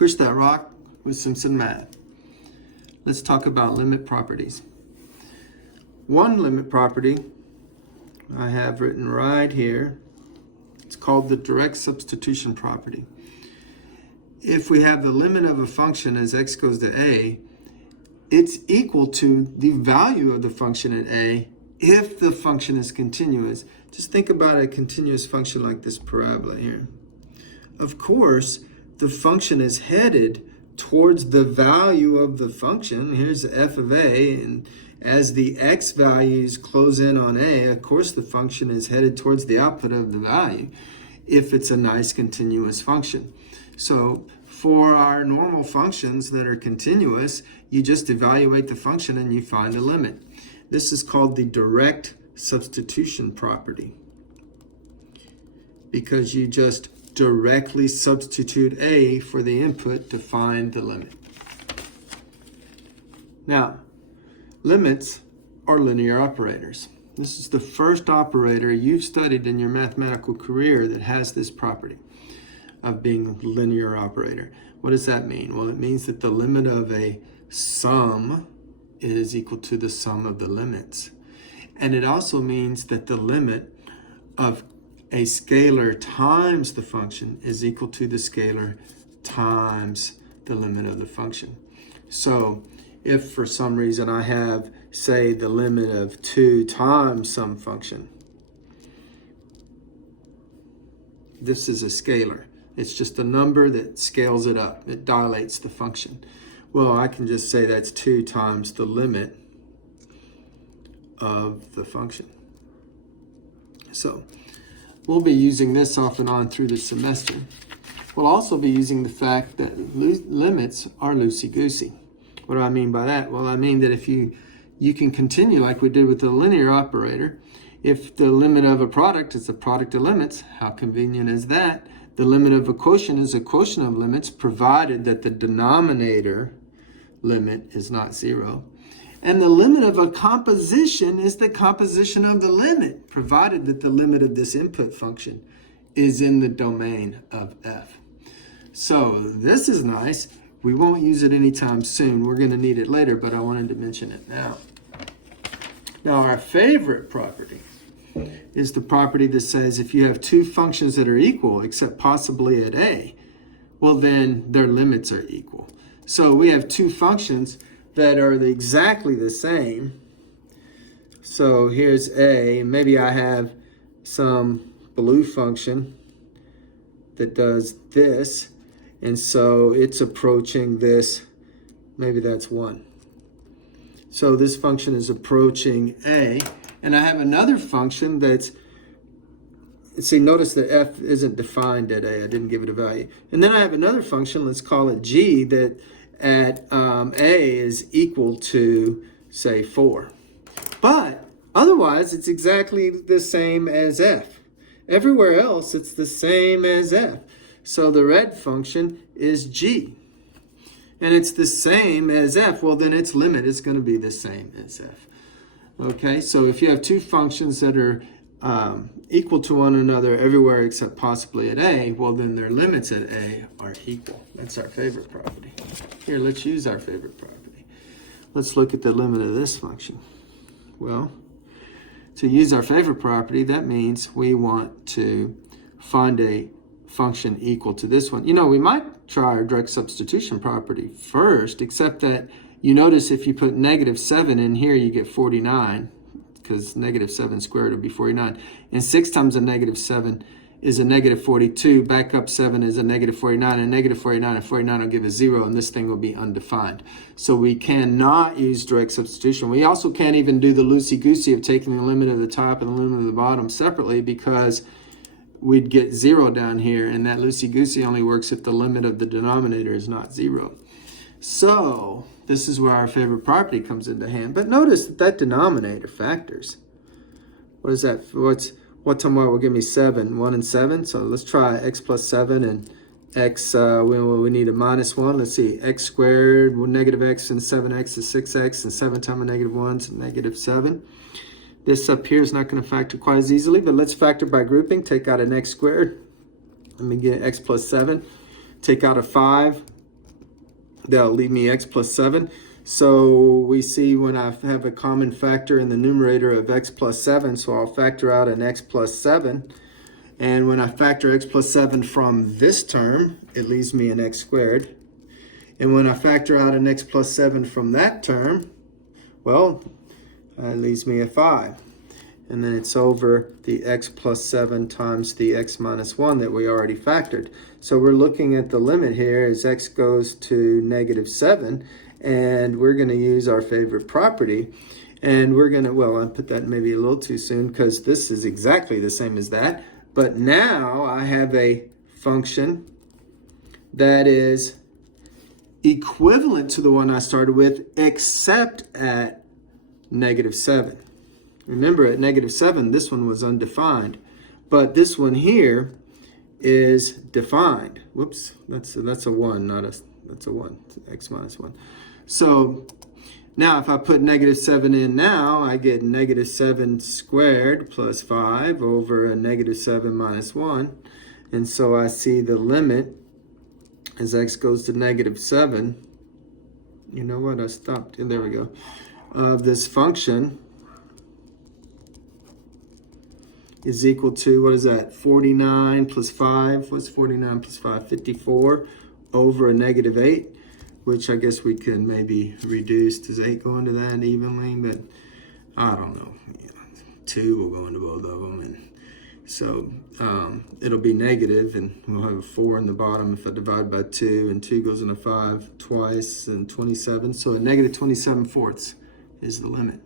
Push that rock with some math. Let's talk about limit properties. One limit property I have written right here. It's called the direct substitution property. If we have the limit of a function as x goes to a, it's equal to the value of the function at a if the function is continuous. Just think about a continuous function like this parabola here. Of course, the function is headed towards the value of the function. Here's f of a, and as the x values close in on a, of course the function is headed towards the output of the value if it's a nice continuous function. So for our normal functions that are continuous, you just evaluate the function and you find a limit. This is called the direct substitution property, because you just directly substitute a for the input to find the limit. Now, limits are linear operators. This is the first operator you've studied in your mathematical career that has this property of being a linear operator. What does that mean? Well, it means that the limit of a sum is equal to the sum of the limits. And it also means that the limit of a scalar times the function is equal to the scalar times the limit of the function. So if for some reason I have, say, the limit of 2 times some function, this is a scalar. It's just a number that scales it up. It dilates the function. Well, I can just say that's 2 times the limit of the function. So we'll be using this off and on through the semester. We'll also be using the fact that limits are loosey-goosey. What do I mean by that? Well, I mean that if you can continue like we did with the linear operator. If the limit of a product is a product of limits, how convenient is that? The limit of a quotient is a quotient of limits, provided that the denominator limit is not 0. And the limit of a composition is the composition of the limit, provided that the limit of this input function is in the domain of f. So this is nice. We won't use it anytime soon. We're going to need it later, but I wanted to mention it now. Now, our favorite property is the property that says if you have two functions that are equal, except possibly at a, well, then their limits are equal. So we have two functions that are exactly the same. So here's a. Maybe I have some blue function that does this, and so it's approaching this. Maybe that's 1. So this function is approaching a, and I have another function that's, see, notice that f isn't defined at a. I didn't give it a value. And then I have another function, let's call it g, that at a is equal to, say, 4. But otherwise, it's exactly the same as f. Everywhere else, it's the same as f. So the red function is g. And it's the same as f. Well, then its limit is going to be the same as f. Okay, so if you have two functions that are equal to one another everywhere except possibly at a, well, then their limits at a are equal. That's our favorite property. Here, let's use our favorite property. Let's look at the limit of this function. Well, to use our favorite property, that means we want to find a function equal to this one. You know, we might try our direct substitution property first, except that you notice if you put -7 in here, you get 49, because -7 squared would be 49. And 6 times a -7 is a -42. Back up 7 is a -49. And -49 and 49 will give us 0, and this thing will be undefined. So we cannot use direct substitution. We also can't even do the loosey-goosey of taking the limit of the top and the limit of the bottom separately, because we'd get 0 down here, and that loosey-goosey only works if the limit of the denominator is not 0. So this is where our favorite property comes into hand. But notice that denominator factors. What is that? What time will give me 7? 1 and 7. So let's try x plus 7 and x. We need a -1. Let's see. X squared, -x, and 7x is 6x, and 7 times a -1 is -7. This up here is not going to factor quite as easily, but let's factor by grouping. Take out an x squared. Let me get x plus 7. Take out a 5. That'll leave me x plus 7. So we see when I have a common factor in the numerator of x plus 7, so I'll factor out an x plus 7. And when I factor x plus 7 from this term, it leaves me an x squared. And when I factor out an x plus 7 from that term, well, it leaves me a 5. And then it's over the x plus 7 times the x minus 1 that we already factored. So we're looking at the limit here as x goes to -7, and we're going to use our favorite property. And we're going to, well, I put that maybe a little too soon because this is exactly the same as that. But now I have a function that is equivalent to the one I started with, except at -7. Remember, at -7, this one was undefined, but this one here is defined. Whoops, that's a 1, that's a 1, x minus 1. So now if I put -7 in now, I get -7 squared plus 5 over a -7 minus 1. And so I see the limit as x goes to -7. You know what, I stopped, there we go, of this function is equal to, what is that, 49 plus 5, what's 49 plus 5, 54 over a -8, which I guess we could maybe reduce. Does 8 go into that evenly? But I don't know. 2 will go into both of them. And so it'll be negative, and we'll have a 4 in the bottom if I divide by 2, and 2 goes into 5 twice, and 27. So a -27/4 is the limit.